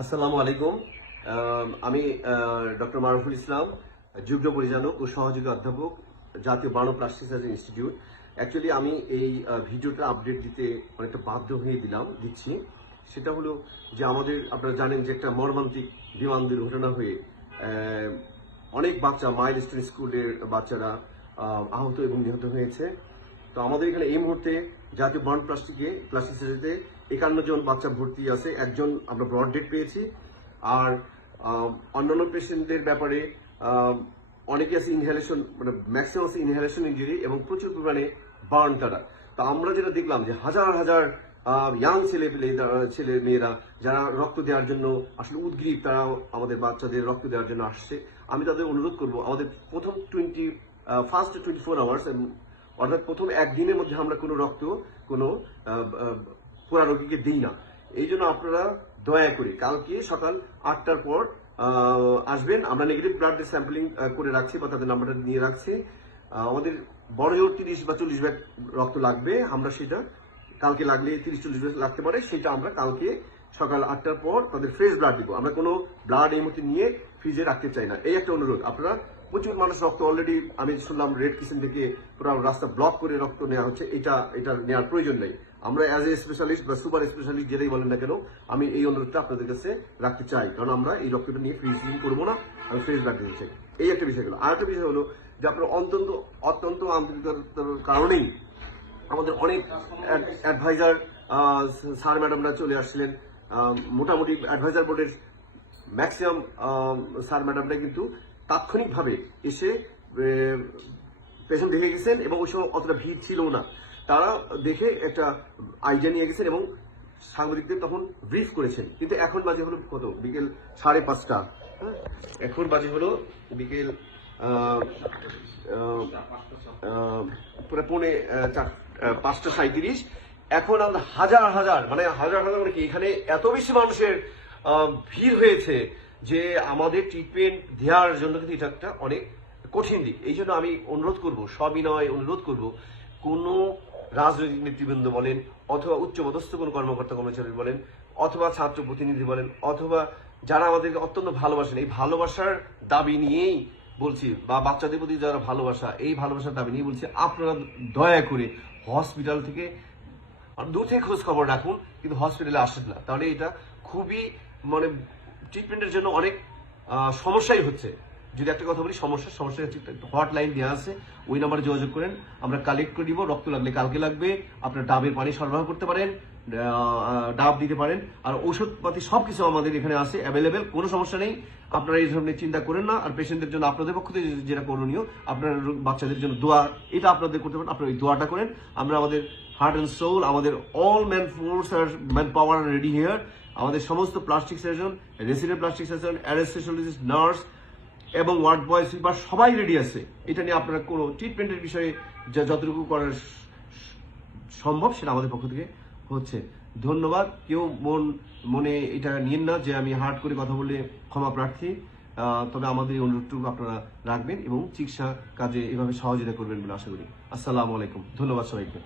আসসালামু আলাইকুম। আমি ডক্টর মারুফুল ইসলাম, যুগ্ম পরিচালক ও সহযোগী অধ্যাপক, জাতীয় burn plastic surgery institute. Actually আমি এই ভিডিওটা আপডেট দিতে অনেকটা বাধ্য হয়ে দিচ্ছি। সেটা হলো যে আপনারা জানেন যে একটা মর্মান্তিক বিমান দুর্ঘটনা হয়ে অনেক বাচ্চা মাইলস্টোন স্কুলের বাচ্চারা আহত এবং নিহত হয়েছে। তো আমাদের এখানে এই মুহূর্তে জাতীয় বার্ন প্লাস্টিক সার্জারিতে 51 জন বাচ্চা ভর্তি আছে। একজন আমরা ব্রড ডেট পেয়েছি। আর অন্যান্য পেশেন্টদের ব্যাপারে অনেকে আছে ইনহেলেশন, মানে ম্যাক্সিমাম আছে ইনহেলেশন ইনজুরি এবং প্রচুর পরিমাণে বার্ন তারা। তো আমরা যেটা দেখলাম যে হাজার হাজার ইয়াং ছেলে মেয়েরা যারা রক্ত দেওয়ার জন্য আসলে উদ্গ্রীব, তারা আমাদের বাচ্চাদের রক্ত দেওয়ার জন্য আসছে। আমি তাদের অনুরোধ করব, আমাদের প্রথম ফার্স্ট 24 আওয়ার্স, অর্থাৎ প্রথম একদিনের মধ্যে আমরা কোনো রক্ত কোনো পোড়া রোগীকে দিই না। এই জন্য আপনারা দয়া করে কালকে সকাল 8টার পর আসবেন। আমরা নেগেটিভ ব্লাড স্যাম্পলিং করে রাখছি বা তাদের নাম্বারটা নিয়ে রাখছি। আমাদের বড় জোর 30 বা 40 ব্যাগ রক্ত লাগবে। আমরা সেটা কালকে লাগলে 30-40 ব্যাগ লাগতে পারে, সেটা আমরা কালকে সকাল 8টার পর তাদের ফ্রেশ ব্লাড দিব। আমরা কোনো ব্লাড এই মুহূর্তে নিয়ে ফ্রিজে রাখতে চাই না। এই একটা অনুরোধ। আপনারা প্রচুর মানুষ রক্ত অলরেডি আমি শুনলাম রেড কিচেন থেকে পুরো রাস্তা ব্লক করে রক্ত নেওয়া হচ্ছে। এটা নেওয়ার প্রয়োজন নেই। আমরা অ্যাজ এ স্পেশালিস্ট বা সুপার স্পেশালিস্ট যেটাই বলেন না কেন, আমি এই অনুরোধটা আপনাদের কাছে রাখতে চাই, কারণ আমরা এই রক্তটা নিয়ে ফ্রিজিং করবো না, আমি ফ্রেশ ব্লাড দিতে চাই। এই একটা বিষয় হলো। আর একটা বিষয় হলো যে আপনার অত্যন্ত আন্তরিকতার কারণেই আমাদের অনেক অ্যাডভাইজার স্যার ম্যাডামরা চলে আসছিলেন। মোটামুটি অ্যাডভাইজার বোর্ডের ম্যাক্সিমাম স্যার ম্যাডামরা কিন্তু তাৎক্ষণিকভাবে এসে পেশেন্ট দেখে গেছেন এবং ওই সময় অতটা ভিড় ছিল না। তারা দেখে একটা আইডিয়া নিয়ে গেছেন এবং সাংবাদিকদের তখন ব্রিফ করেছেন। কিন্তু এখন বাজে হলো কত, বিকেল 5:30। হ্যাঁ, এখন বাজে হলো বিকেল পুরো 5:37। এখন আমরা হাজার হাজার মানে কি এখানে এত বেশি মানুষের ভিড় হয়েছে যে আমাদের ট্রিটমেন্ট দেওয়ার জন্য কিন্তু এটা একটা অনেক কঠিন দিক। এই জন্য আমি অনুরোধ করব, সবিনয় অনুরোধ করব, কোনো রাজনৈতিক নেতৃবৃন্দ বলেন, অথবা উচ্চপদস্থ কোনো কর্মকর্তা কর্মচারী বলেন, অথবা ছাত্র প্রতিনিধি বলেন, অথবা যারা আমাদেরকে অত্যন্ত ভালোবাসেন, এই ভালোবাসার দাবি নিয়েই বলছি, বা বাচ্চাদের প্রতি যারা ভালোবাসা, এই ভালোবাসার দাবি নিয়ে বলছি, আপনারা দয়া করে হসপিটাল থেকে দূর থেকে খোঁজ খবর রাখুন, কিন্তু হসপিটালে আসেন না। তাহলে এটা খুবই মানে ট্রিটমেন্টের জন্য অনেক সমস্যাই হচ্ছে। যদি একটা কথা বলি, সমস্যা হচ্ছে হটলাইন দেওয়া আছে, ওই নাম্বারে যোগাযোগ করেন, আমরা কালেক্ট করে দিব। রক্ত লাগলে কালকে লাগবে, আপনার ডাবের পানি সরবরাহ করতে পারেন, ডাব দিতে পারেন, আর ঔষধপাতি সবকিছু আমাদের এখানে আছে অ্যাভেলেবেল, কোনো সমস্যা নেই। আপনারা এই ধরনের চিন্তা করেন না। আর পেশেন্টদের জন্য আপনাদের পক্ষ থেকে যেটা করণীয়, আপনার বাচ্চাদের জন্য দোয়া, এটা আপনাদের করতে পারেন। আপনারা ওই দোয়াটা করেন। আমরা আমাদের হার্ট অ্যান্ড সোল, আমাদের অল ম্যান ফোর্স আর ম্যান পাওয়ার রেডি হিয়ার। আমাদের সমস্ত plastic surgeon, resident plastic surgeon, anaesthesiologist, nurse এবং ওয়ার্ড বয়, সুইপার সবাই রেডি আছে। এটা নিয়ে আপনারা কোনো ট্রিটমেন্টের বিষয়ে যতটুকু করার সম্ভব সেটা আমাদের পক্ষ থেকে হচ্ছে। ধন্যবাদ। কেউ মনে এটা নিয়েন না যে আমি হার্ড করে কথা বলে ক্ষমা প্রার্থী। তবে আমাদের এই অনুরোধটুকু আপনারা রাখবেন এবং চিকিৎসা কাজে এভাবে সহযোগিতা করবেন বলে আশা করি। আসসালামু আলাইকুম। ধন্যবাদ সবাইকে।